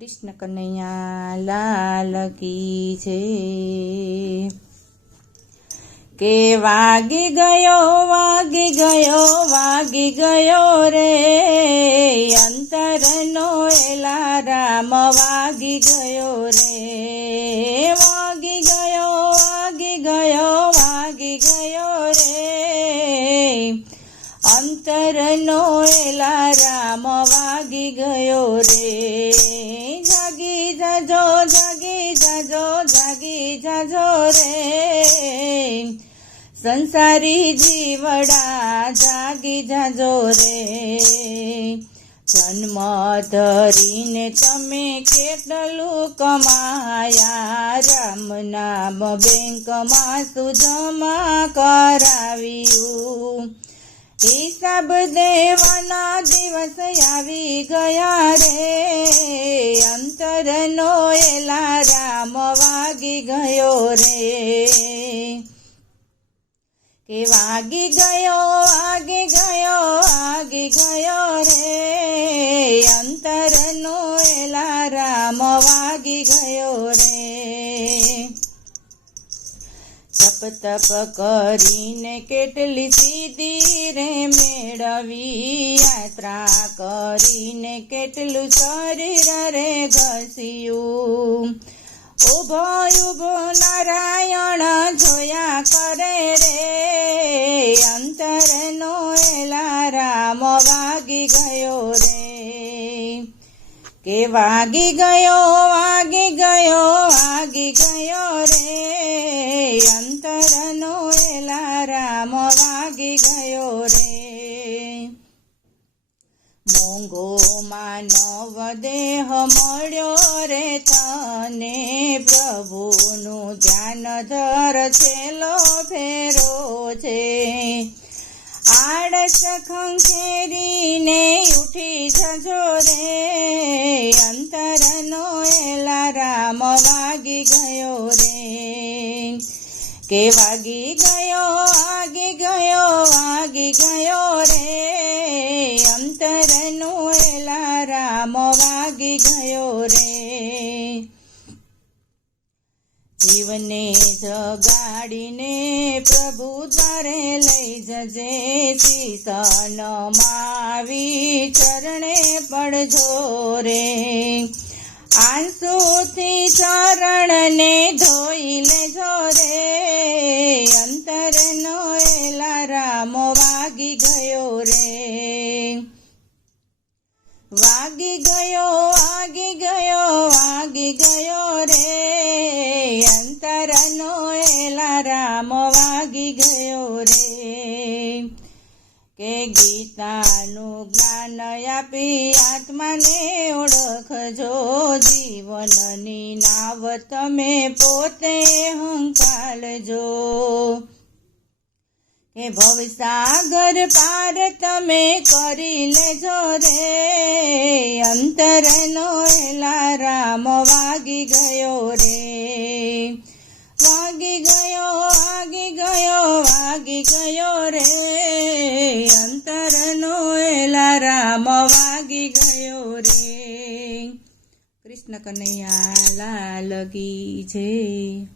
કૃષ્ણ કનૈયા લાલ કી છે। કે વાગી ગયો રે અંતરનો એલારામ વાગી ગયો રે। વાગી ગયો રે અંતરનો એલારામ વાગી ગયો રે। જાગી જાજો રે સંસારી જીવડા જાગી જાજો રે। જન્મ ધરીને તમે કેટલું કમાયા રામ નામ બેંકમાં શું જમા કરાવ્યું। હિસાબ દેવાના દિવસ આવી ગયા રે અંતરનો એલારામ વાગી ગયો રે। કે વાગી ગયો રે અંતરનો એલારામ વાગી ગયો રે। તપ કરીને કેટલી સિદ્ધિ રે મેળવી યાત્રા કરીને કેટલું શરીર રે ઘસ્યું। ઉભો નારાયણ જોયા કરે રે અંતરનો એલારામ વાગી ગયો રે। કે વાગી ગયો રે અંતરનો એલારામ વાગી ગયો રે। મોંઘો માનવ દેહ મળ્યો રે તને પ્રભુનું ધ્યાન ધર છેલ્લો ફેરો છે। આળસ ખંખેરીને ઉઠી જજો રે અંતરનો એલારામ વાગી ગયો રે। કે વાગી ગયો રે અંતરનો એલારામ વાગી ગયો રે। જીવને જગાડીને પ્રભુ દ્વારે લઈ જજે શીશનમાવી ચરણે પડજો રે। આંસુથી ચરણને ધોઈ લેજો રે અંતરનો એલારામ વાગી ગયો રે। વાગી ગયો રે અંતરનો એલારામ વાગી ગયો રે। કે ગીતાનું જ્ઞાન આપી આત્માને ઓળખજો જીવનની નાવ તમે પોતે હંકાળજો। કે ભવસાગર પાર તમે કરી લેજો રે અંતરનો એલારામ વાગી ગયો રે। વાગી ગયો રે અંતરનો એલારામ વાગી ગયો રે। કૃષ્ણ કનૈયા લાલ કી છે।